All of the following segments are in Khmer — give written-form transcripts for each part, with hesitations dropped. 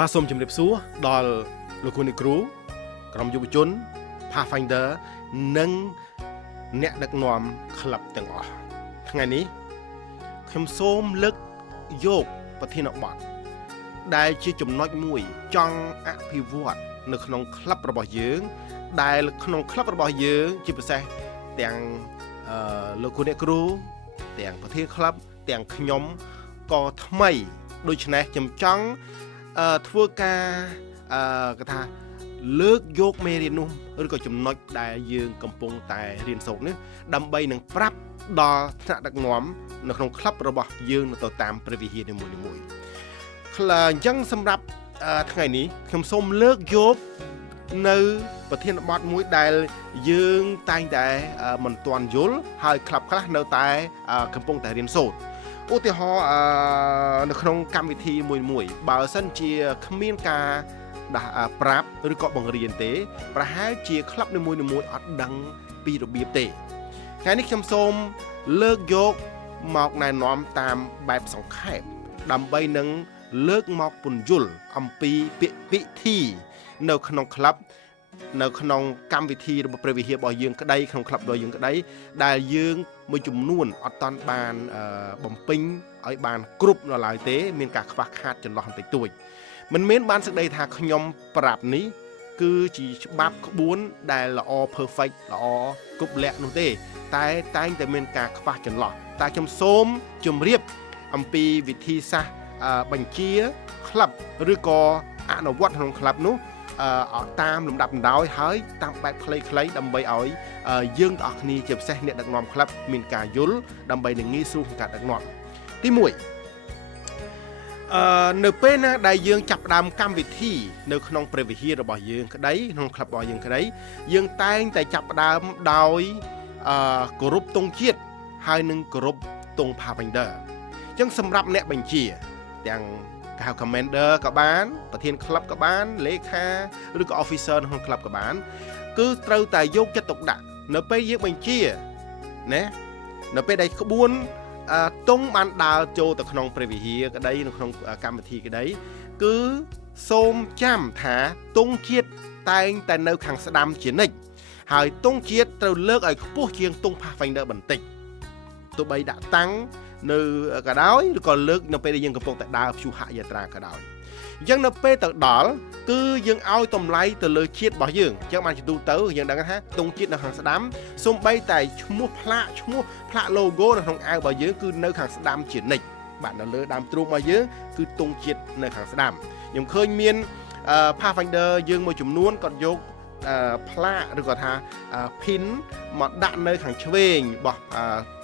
បាទសូមជម្រាបសួរដល់លោកគ្រូអ្នកគ្រូក្រុមយុវជន Pathfinder និងអ្នកដឹកនាំក្លឹបទាំងអស់ថ្ងៃនេះខ្ញុំសូមលើកយកប្រធានបទដែលជាចំណុចមួយចង់អភិវឌ្ឍនៅក្នុងក្លឹបរបស់យើងដែលក្នុងក្លឹបរបស់យើងជាពិសេសទាំងលោកគ្រូអ្នកគ្រូទាំងប្រធានក្លឹបទាំងខ្ញុំក៏ថ្មីដូច្នេះខ្ញុំចង់ធ្វើការគេថាលើកយកមេរៀននោះឬក៏ចំណុចដែលយើងកំពុងតែរៀនសូត្រនេះដើម្បីនឹងប្រាប់ដល់ថ្នាក់ដឹកនាំនៅក្នុងក្លឹបរបស់យើងទៅតាមព្រះវិហារនីមួយៗអញ្ចឹងសម្រាប់ថ្ងៃនេះខ្ញុំសូមលើកយកនៅប្រធានបទមួយដែលយើងតែងតែមិនទាន់យល់ហើយក្លឹបខ្លះនៅតែកំពុងតែរៀនសូត្រឧទាហរណ៍នៅក្នុងកម្មវិធីមួយបើសិនជាគ្មានការប្រាប់ឬក៏បង្រៀនទេប្រហែលជាក្លឹបនីមួយអត់ដឹងពីរបៀបទេថ្ងៃនេះខ្ញុំសូមលើកយកមកណែនាំតាមបែបសង្ខេបដើម្បីនឹងលើកមកពន្យល់អំពីពិធីនៅក្នុងក្លឹបនៅក្នុងកម្មវិធីរបស់ព្រះវិហាររបស់យើងក្តីក្នុងក្លឹបរបស់យើងក្តីដែលយើងមួយចំនួនអត់តាន់បានបំពេញឲ្យបានគ្រប់នៅឡើយទេមានការខ្វះខាតចន្លោះបន្តិចតួចមិនមែនបានសេចក្តីថាខ្ញុំប្រាប់នេះគឺជាច្បាប់ក្បួនដែលល្អ perfect ល្អគ្រប់លក្ខនោះទេតែតែងតែមានការខ្វះចន្លោះតែខ្ញុំសូមជម្រាបអំពីវិធីសាស្ត្របញ្ជាក្លឹបឬក៏អនុវត្តក្នុងក្លឹបនោះតាមលំដាប់លំដោយហើយតាមបែបខ្លីៗដើម្បីឲ្យយើងទាំងអស់គ្នាជាពិសេសអ្នកដឹកនាំក្លឹបមានការយល់ដើម្បីនឹងងាយស្រួលក្នុងការដឹកនាំទី1នៅពេលណាដែលយើងចាប់ផ្ដើមកម្មវិធីនៅក្នុងព្រះវិហាររបស់យើងក្តីក្នុងក្លឹបរបស់យើងក្តីយើងតែងតែចាប់ផ្ដើមដោយគោរពទង់ជាតិហើយនឹងគោរពទង់ Pathfinder អញ្ចឹងសម្រាប់អ្នកបញ្ជាទាំងគេហៅ commander ក៏បានប្រធានក្លឹបក៏បានលេខាឬក៏ officer ក្នុងក្លឹបក៏បានគឺត្រូវតែយកចិត្តទុកដាក់នៅពេលយើងបញ្ជាណានៅពេលដែលក្បួនទង់បានដើរចូលទៅក្នុងព្រះវិហារក្តីនៅក្នុងកម្មវិធីក្តីគឺសូមចាំថាទង់ជាតិតែងតែនៅខាងស្ដាំជានិច្ចហើយទង់ជាតិត្រូវលើកឲ្យខ្ពស់ជាងទង់ Pathfinder បន្តិចទោះបីដាក់តាំងនៅក៏ដោយឬក៏លើកនៅពេលដែលយើងកំពុងតែដើរព្យុហយាត្រាក៏ដោយអញ្ចឹងនៅពេលទៅដល់គឺយើងឲ្យតម្លៃទៅលើជាតិរបស់យើងអញ្ចឹងបានជាទូទៅយើងដឹងថាទង់ជាតិនៅខាងស្ដាំសូម្បីតែឈ្មោះផ្លាក logo នៅក្នុងអាវរបស់យើងគឺនៅខាងស្ដាំជានិច្ចបាទនៅលើដើមទ្រូងរបស់យើងគឺទង់ជាតិនៅខាងស្ដាំខ្ញុំឃើញមានPathfinder យើងមួយចំនួនគាត់យកផ្លាកឬក៏ថា pin មកដាក់នៅខាងឆ្វេងរបស់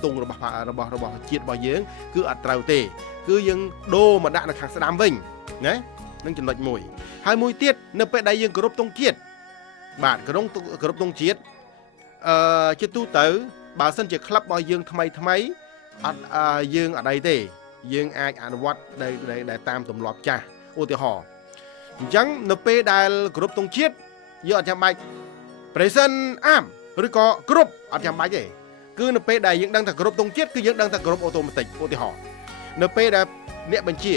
ទង់របស់ជាតិរបស់យើងគឺអត់ត្រូវទេគឺយើងដូរមកដាក់នៅខាងស្ដាំវិញណានឹងចំណុចមួយហើយមួយទៀតនៅពេលដែលយើងគោរពទង់ជាតិបាទគោរពទង់ជាតិជាទូទៅបើសិនជាក្លឹបរបស់យើងថ្មីអត់យើងអត់អីទេយើងអាចអនុវត្តដែលតាមទម្លាប់ចាស់ឧទាហរណ៍អញ្ចឹងនៅពេលដែលគោរពទង់ជាតិយើងអត់ចាំបាច់ present arm ឬក៏គ្រប់អត់ចាំបាច់ទេគឺនៅពេលដែលយើងដឹងថាគ្រប់ទង់ជាតិគឺយើងដឹងថាគ្រប់អូតូម៉ាទិកឧទាហរណ៍នៅពេលដែលអ្នកបញ្ជា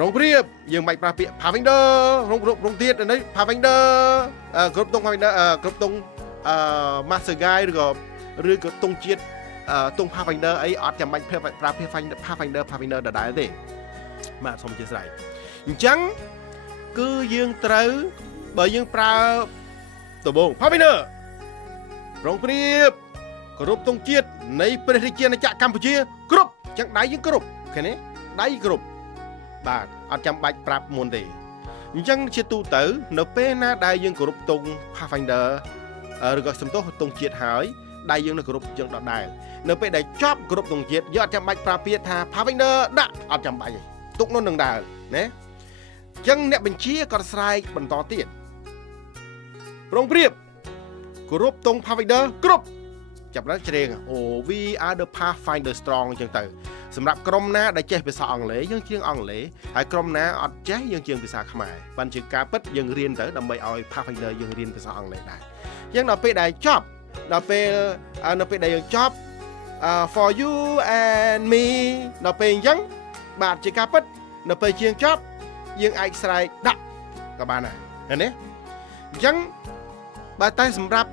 រងព្រៀបយើងមិនប្រើពាក្យ Pathfinder រងទៀតនៅ Pathfinder គ្រប់ទង់ Pathfinder គ្រប់ទង់Master Guide ឬក៏ទង់ជាតិទង់ Pathfinder អីអត់ចាំបាច់ប្រើពាក្យ Pathfinder ដដែលទេបាទសូមអធិស្ឋានអញ្ចឹងគឺយើងត្រូវបើយើងប្រើដំបង Pathfinder រងព្រៀបគោរពទង់ជាតិនៃព្រះរាជាណាចក្រកម្ពុជាគ្រប់អញ្ចឹងដៃយើងគ្រប់ឃើញទេដៃគ្រប់បាទអត់ចាំបាច់ប្រាប់មុនទេអញ្ចឹងជាទូទៅនៅពេលណាដែលយើងគោរពទង់ Pathfinder ឬក៏សំទោសទង់ជាតិហើយដៃយើងនៅគោរពយើងដដែលនៅពេលដែលចប់គោរពទង់ជាតិយើងអត់ចាំបាច់ប្រាប់ពាក្យថា Pathfinder ដាក់អត់ចាំបាច់ទេទុកនោះនឹងដើរណាអញ្ចឹងអ្នកបញ្ជាក៏ស្រែកបន្តទៀតរងព្រៀបគោរពទង់ Pathfinder គ្រប់ចាប់ដល់ជ្រេងwe are the Pathfinder strong អញ្ចឹងទៅសម្រាប់ក្រុមណាដែលចេះភាសាអង់គ្លេសយើងជាងអង់គ្លេសហើយក្រុមណាអត់ចេះយើងជាងភាសាខ្មែរបានជាការពិតយើងរៀនទៅដើម្បីឲ្យ Pathfinder យើងរៀនភាសាអង់គ្លេសដែរអញ្ចឹងដល់ពេលដែលចប់នៅពេលដែលយើងចប់ for you and me ដល់ពេលអញ្ចឹងបាទជាការពិតនៅពេលជាងចប់ យើងអាចស្រែកដាក់ក៏បានដែរឃើញទេអញ្ចឹងបើតែសម្រាប់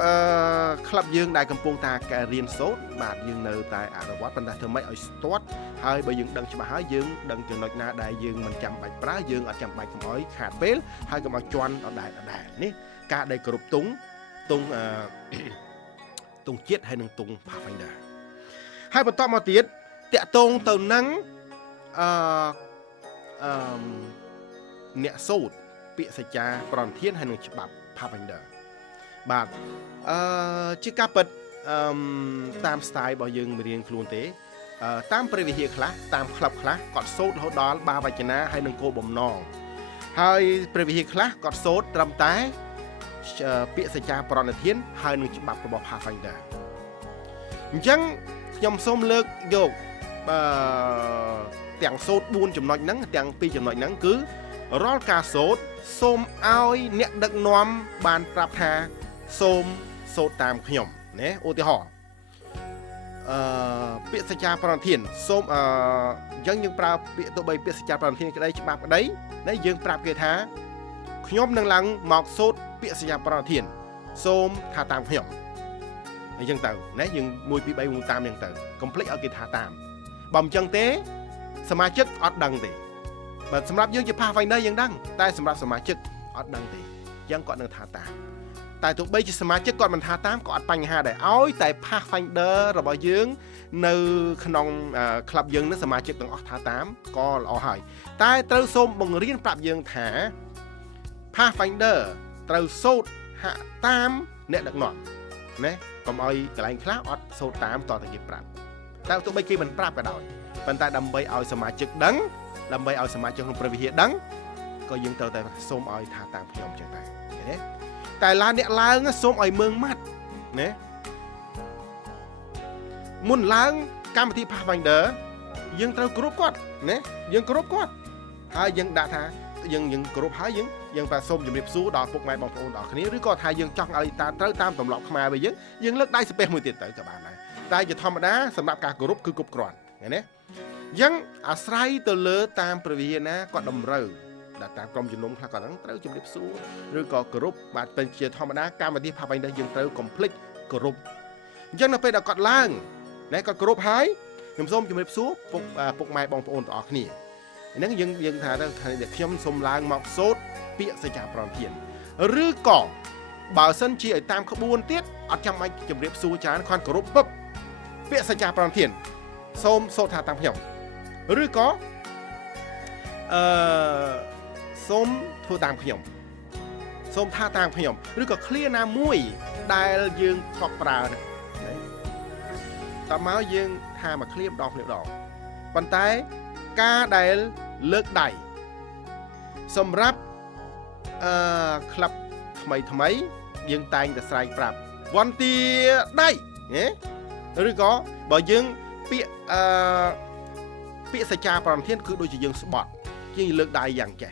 ក្លឹបយើងដែលកំពុងតែរៀនសូត្របាទយើងនៅតែអនុវត្តប៉ុន្តែធ្វើម៉េចឲ្យស្ទាត់ហើយបើយើងដឹងច្បាស់ហើយយើងដឹងចំណុចណាដែលយើងមិនចាំបាច់ប្រើយើងអត់ចាំបាច់កុំឲ្យខាតពេលហើយកុំឲ្យជន់ដដែលនេះការដែលគ្រប់ទង់ជាតិហើយនឹងទង់ Pathfinder ហើយបន្តមកទៀតតាក់ទងទៅនឹងអ្នកសូត្រពាក្យសច្ចាប្រណិធានហើយនឹងច្បាប់ Pathfinder បាទជាការពិតតាម style របស់យើងរៀនខ្លួនទេតាមព្រះវិហារខ្លះតាមក្លឹបខ្លះគាត់សូត្ររហូតដល់បាវចនាហើយនឹងគោលបំណងហើយព្រះវិហារខ្លះគាត់សូត្រត្រឹមតែពាក្យសច្ចាប្រណិធានហើយនឹងច្បាប់របស់ Pathfinder អញ្ចឹងខ្ញុំសូមលើកយកទាំងសូត្រ4ចំណុចហ្នឹងទាំង2ចំណុចហ្នឹងគឺរាល់ការសូត្រសូមឲ្យអ្នកដឹកនាំបានប្រាប់ថាសូមសូត្រតាមខ្ញុំណាឧទាហរណ៍ពាក្យសច្ចាប្រណិធានសូមអញ្ចឹងយើងប្រើពាក្យទៅបីពាក្យសច្ចាប្រណិធានក្តីច្បាប់ក្តីណាយើងប្រាប់គេថាខ្ញុំនឹងឡើងមកសូត្រពាក្យសច្ចាប្រណិធានសូមថាតាមខ្ញុំអញ្ចឹងទៅណាយើង1 2 3 4តាមអញ្ចឹងទៅកុំភ្លេចឲ្យគេថាតាមបើមិនអញ្ចឹងទេសមាជិកអត់ដឹងទេបើសម្រាប់យើងជា Pathfinder យើងដឹងតែសម្រាប់សមាជិកអត់ដឹងទេអញ្ចឹងគាត់នឹងថាតាមតែទោះបីជាសមាជិកគាត់មិនថាតាមក៏អត់បញ្ហាដែរឲ្យតែ Pathfinder របស់យើងនៅក្នុងក្លឹបយើងនឹងសមាជិកទាំងអស់ថាតាមក៏ល្អហើយតែត្រូវសូមបង្រៀនប្រាប់យើងថា Pathfinder ត្រូវសូត្រហាក់តាមអ្នកដឹកនាំណាកុំឲ្យកន្លែងខ្លះអត់សូត្រតាមតតែគេប្រាប់តែទោះបីគេមិនប្រាប់ក៏ដោយប៉ុន្តែដើម្បីឲ្យសមាជិកដឹងដើម្បីឲ្យសមាជិកក្នុងព្រះវិហារដឹងក៏យើងត្រូវតែសូមឲ្យថាតាមខ្ញុំចឹងដែរឃើញទេតែឡានអ្នកឡើងសូមឲ្យមើងម៉ាត់ណាមុនឡើងកម្មវិធី Pathfinder យើងត្រូវគ្រប់គាត់ណាយើងគ្រប់គាត់ហើយយើងដាក់ថាយើងគ្រប់ហើយយើងតែសូមជម្រាបសួរដល់ពុកម៉ែបងប្អូនដល់គ្នាឬក៏ថាយើងចង់ឲ្យត្រូវតាមទម្លាប់ខ្មែររបស់យើងលើកដៃស្ពះមួយទៀតទៅក៏បានដែរតែជាធម្មតាសម្រាប់ការគោរពគឺគ្រប់គ្រាន់ឃើញទេអញ្ចឹងអាស្រ័យទៅលើតាមព្រះវិហារណាគាត់តម្រូវដែលតាមក្រុមជំនុំខ្លះគាត់ហ្នឹងត្រូវជម្រាបសួរឬក៏គោរពបាទទៅជាធម្មតាកម្មវិធី Pathfinder យើងត្រូវកុំភ្លេចគោរពអញ្ចឹងនៅពេលដែលគាត់ឡើងណែគាត់គោរពហើយខ្ញុំសូមជម្រាបសួរពុកម៉ែបងប្អូនទាំងអស់គ្នាហ្នឹងយើងថាទៅខ្ញុំសូមឡើងមកសូត្រពាក្យសច្ចាប្រណិធានឬក៏បើសិនជាឲ្យតាមក្បួនទៀតអត់ចាំបាច់ជម្រាបសួរច្រើនគាត់គោរពពឹបពាក្យសច្ចាប្រណិធានសូមសូត្រថាតាមខ្ញុំឬក៏សូមធ្វើតាមខ្ញុំសូមថាតាមខ្ញុំឬក៏ឃ្លាណាមួយដែលយើងធ្លាប់ប្រើណាតើមកយើងថាមកឃ្លាម្ដងប៉ុន្តែការដែលលើកដៃសម្រាប់ក្លឹបថ្មីយើងតែងតែស្រែកប្រាប់វ៉ាន់ទាដៃឬក៏បើយើងពាក្យសច្ចាប្រណិធានគឺដូចជាយើងស្បត់ជាងលើកដៃយ៉ាងចេះ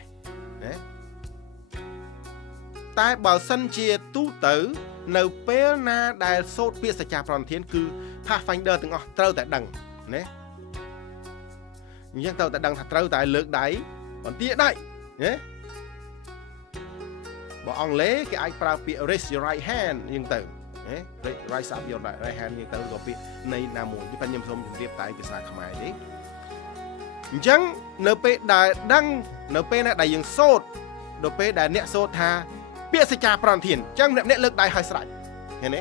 ណាតែបើសិនជាទូទៅនៅពេលណាដែលសូត្រពាក្យសច្ចាប្រណិធានគឺ Pathfinder ទាំងអស់ត្រូវតែដឹងណាអញ្ចឹងត្រូវតែដឹងថាត្រូវតែលើកដៃបន្ទាដៃណាបើអង់គ្លេសគេអាចប្រើពាក្យ raise your right hand អញ្ចឹងទៅណា raise up your right hand អញ្ចឹងទៅក៏ពាក្យនៃណាមួយប៉ុន្តែខ្ញុំសូមជម្រាបតែភាសាខ្មែរទេអញ្ចឹងនៅពេលដែលដឹងនៅពេលណាដែលយើងសូត្រដល់ពេលដែលអ្នកសូត្រថាពាក្យសច្ចាប្រណិធានអញ្ចឹងអ្នកលើកដៃឲ្យស្រេចឃើញទេ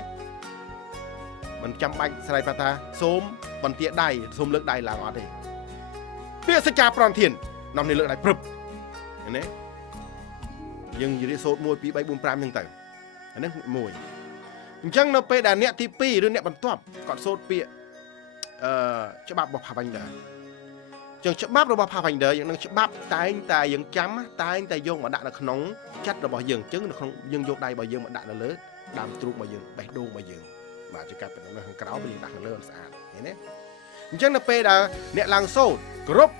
មិនចាំបាច់ស្រែកថាសូមបន្ទាដៃសូមលើកដៃឡើងអត់ទេពាក្យសច្ចាប្រណិធាននាំនេះលើកដៃព្រឹបឃើញទេយើងនិយាយសូត្រ1 2 3 4 5អញ្ចឹងទៅអានេះមួយអញ្ចឹងនៅពេលដែលអ្នកទី2ឬអ្នកបន្ទាប់គាត់សូត្រពាក្យច្បាប់របស់ Pathfinder ចឹងច្បាប់របស់ Pathfinder យើងនឹងច្បាប់តែងតែយើងចាំតែងតែយកមកដាក់នៅក្នុងចិត្តរបស់យើងអញ្ចឹងនៅក្នុងយើងយកដៃរបស់យើងមកដាក់នៅលើដើមទ្រូងរបស់យើងបេះដូងរបស់យើងបាទជាកាត់នៅខាងក្រៅយើងដាក់នៅលើស្អាតឃើញទេអញ្ចឹងនៅពេលដែលអ្នកឡើងសូត្រគ្រប់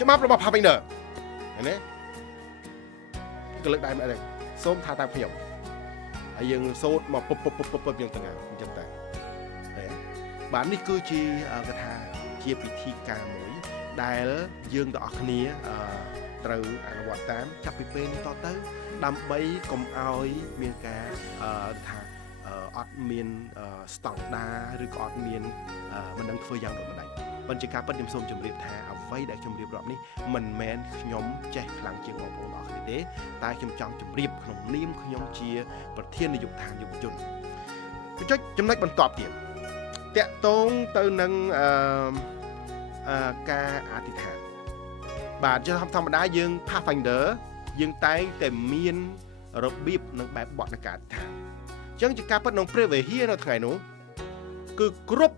ច្បាប់របស់ Pathfinder ឃើញទេក៏លើកដៃមកដែរសូមថាតាមខ្ញុំហើយយើងសូត្រមកពុបយើងទាំងអញ្ចឹងតែបាទនេះគឺជាគេថាជាពិធីការមួយដែលយើងទាំងអស់គ្នា ត្រូវអនុវត្តតាមចាប់ពីពេលនេះតទៅដើម្បីកុំឲ្យមានការថាអត់មានស្តង់ដារឬក៏អត់មានមិនដឹងធ្វើយ៉ាងដូចម្ដេចប៉ុន្តែការពិតខ្ញុំសូមជម្រាបថាអ្វីដែលខ្ញុំរៀបរាប់នេះមិនមែនខ្ញុំចេះខ្លាំងជាងបងប្អូនអរគ្នាទេតែខ្ញុំចង់ជម្រាបក្នុងនាមខ្ញុំជាប្រធាននាយកដ្ឋានយុវជនចំណុចបន្ទាប់ទៀតតាក់ទងទៅនឹងការអធិដ្ឋានបាទជាធម្មតាយើង Pathfinder យើងតែងតែមានរបៀបនិងបែបបទនៃការអធិដ្ឋានអញ្ចឹងជាការពិតក្នុងព្រះវិហារនៅថ្ងៃនោះគឺគ្រប់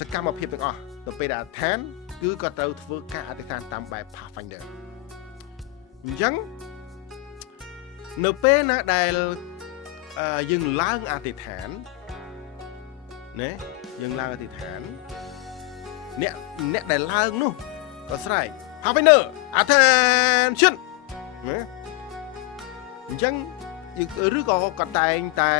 សកម្មភាពទាំងអស់ទៅពេលដែលអធិដ្ឋានគឺក៏ត្រូវធ្វើការអធិដ្ឋានតាមបែប Pathfinder អញ្ចឹងនៅពេលណាដែលយើងឡើងអធិដ្ឋានណាយើងឡើងអធិដ្ឋានអ្នកដែលឡើងនោះក៏ស្រែក Pathfinder attention ណាអញ្ចឹងឬក៏គាត់តែងតែ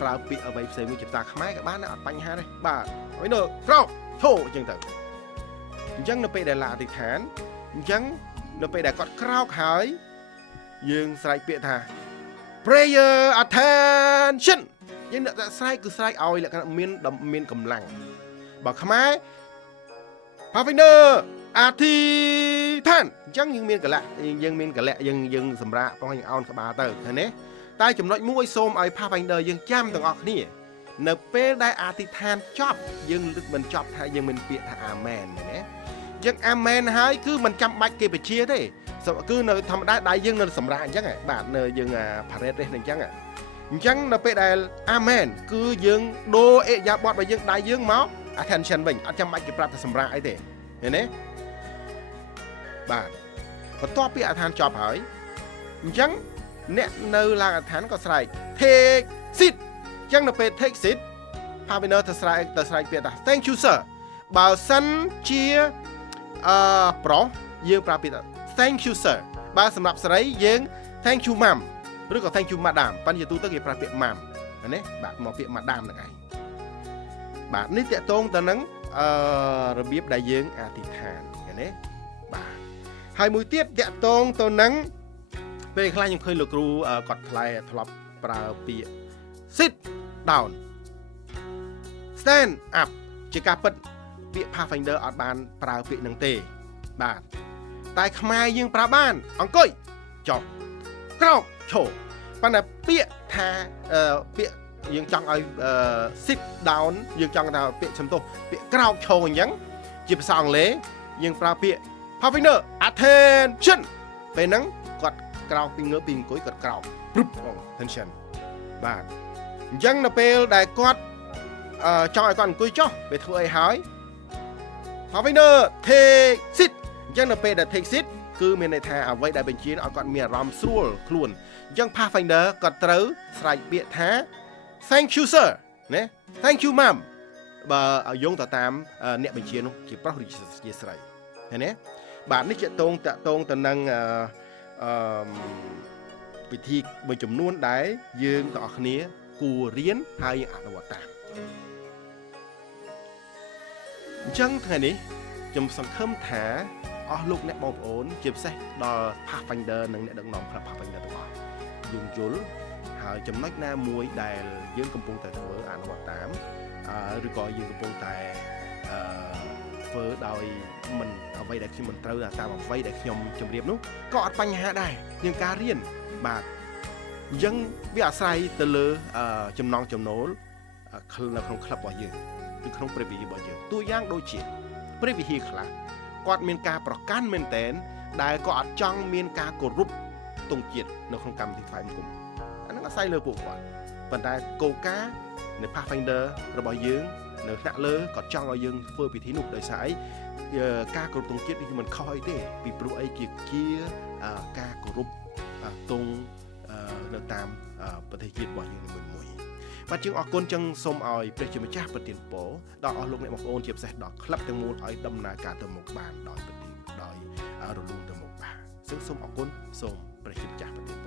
ប្រើពាក្យអ្វីផ្សេងមួយជាភាសាខ្មែរក៏បានដែរអត់បញ្ហាទេបាទហើយនៅក្រោកឈោអញ្ចឹងទៅអញ្ចឹងនៅពេលដែលឡើងអធិដ្ឋានអញ្ចឹងនៅពេលដែលគាត់ក្រោកហើយយើងស្រែកពាក្យថា prayer attention យើងអ្នកស្រែកគឺស្រែកឲ្យលក្ខណៈមានកម្លាំងបើខ្មែរ Pathfinder អធិដ្ឋានអញ្ចឹងយើងមានកលៈយើងសម្រាប់ផងយើងអោនក្បាលទៅឃើញទេតែចំណុចមួយសូមឲ្យ Pathfinder យើងចាំទាំងអស់គ្នានៅពេលដែលអធិដ្ឋានចប់យើងលើកមិនចប់ថាយើងមានពាក្យថាអាមែនណាយើងអាមែនហើយគឺមិនចាំបាច់គេបញ្ជាទេគឺនៅធម្មតាដៃយើងនៅសម្រាប់អញ្ចឹងបាទនៅយើង parade នេះអញ្ចឹងនៅពេលដែលអាមែនគឺយើងដូរអិយាបថរបស់យើងដៃយើងមក attention វិញអត់ចាំបាច់គេប្រាប់ថាសម្រាប់អីទេឃើញទេបាទបន្ទាប់ពីអធិដ្ឋានចប់ហើយអញ្ចឹងអ្នកនៅឡើងអធិដ្ឋានក៏ស្រែក take seat អញ្ចឹងនៅពេល take seat Pathfinder ទៅស្រែកពាក្យថា thank you sir បើសិនជាប្រុសយើងប្រើពាក្យថា thank you sir បើសម្រាប់ស្រីយើង thank you ma'am ឬក៏ thank you madam ប៉ុន្តែទូទៅគេប្រើពាក្យ ma'am ណាបាទមកពាក្យ madam ហ្នឹងឯងបាទនេះតកតងទៅនឹងរបៀបដែលយើងអធិដ្ឋានឃើញទេបាទហើយមួយទៀតតកតងទៅនឹងពេលខ្លះខ្ញុំឃើញលោកគ្រូគាត់ធ្លាប់ប្រើពាក្យ sit down stand up ជាការពិតពាក្យ Pathfinder អត់បានប្រើពាក្យនឹងទេបាទតែខ្មែរយើងប្រើបានអង្គុយចុះក្រោកឈរប៉ុន្តែពាក្យថាពាក្យយើងចង់ឲ្យ sit down យើងចង់ថាពាក្យសំទោសពាក្យក្រោកឈរអញ្ចឹងជាភាសាអង់គ្លេសយើងប្រើពាក្យ Pathfinder attention ពេលហ្នឹងគាត់ក្រោកពីងើបពីអង្គុយគាត់ក្រោកព្រឹប attention បាទអញ្ចឹងនៅពេលដែលគាត់ចង់ឲ្យគាត់អង្គុយចុះពេលធ្វើអីហើយ Pathfinder take seat អញ្ចឹងនៅពេលដែល take seat គឺមានន័យថាអ្វីដែលបញ្ជាឲ្យគាត់មានអារម្មណ៍ស្រួលខ្លួនអញ្ចឹង Pathfinder គាត់ត្រូវស្រែកពាក្យថា thank you sir ណា thank you ma'am បើយោងទៅតាមអ្នកបញ្ជានោះជាប្រុសឬជាស្រីឃើញទេបាទនេះជាតកតងទៅនឹងវិធីមួយចំនួនដែលយើងទាំងអស់គ្នាគួររៀនហើយអនុវត្តតាមអញ្ចឹងថ្ងៃនេះខ្ញុំសង្ឃឹមថាអស់លោកអ្នកបងប្អូនជាពិសេសដល់ Pathfinder និងអ្នកដឹកនាំផ្នែក Pathfinder ទាំងអស់យើងយល់ហើយចំណុចណាមួយដែលយើងកំពុងតែធ្វើអនុវត្តតាមឬក៏យើងកំពុងតែធ្វើដោយមិនអ្វីដែលខ្ញុំមិនត្រូវតាមអ្វីដែលខ្ញុំជម្រាបនោះក៏អត់បញ្ហាដែរយើងការរៀនបាទអញ្ចឹងវាអាស្រ័យទៅលើចំណង់ចំណូលនៅក្នុងក្លឹបរបស់យើងឬក្នុងព្រះវិហាររបស់យើងតួយ៉ាងដូចជាព្រះវិហារខ្លះគាត់មានការប្រកាន់មែនតែនដែលក៏អត់ចង់មានការគោរពទង់ជាតិនៅក្នុងកម្មវិធីថ្វាយបង្គំអាហ្នឹងអាស្រ័យលើពួកគាត់ប៉ុន្តែគោលការណ៍នៃ Pathfinder របស់យើងនៅថ្នាក់លើគាត់ចង់ឲ្យយើងធ្វើពិធីនោះដោយសារអីការគោរពទង់ជាតិនេះមិនខុសអីទេពីព្រោះអីជាការគោរពទង់នៅតាមប្រទេសជាតិរបស់យើងមួយបាទជាងអរគុណចឹងសូមឲ្យព្រះជាម្ចាស់ប្រទានពរដល់អស់លោកអ្នកបងប្អូនជាពិសេសដល់ក្លឹបទាំងមូលឲ្យដំណើរការទៅមុខបានដោយរលូនទៅមុខបាទសូមអរគុណសូមព្រះជាម្ចាស់ប្រទាន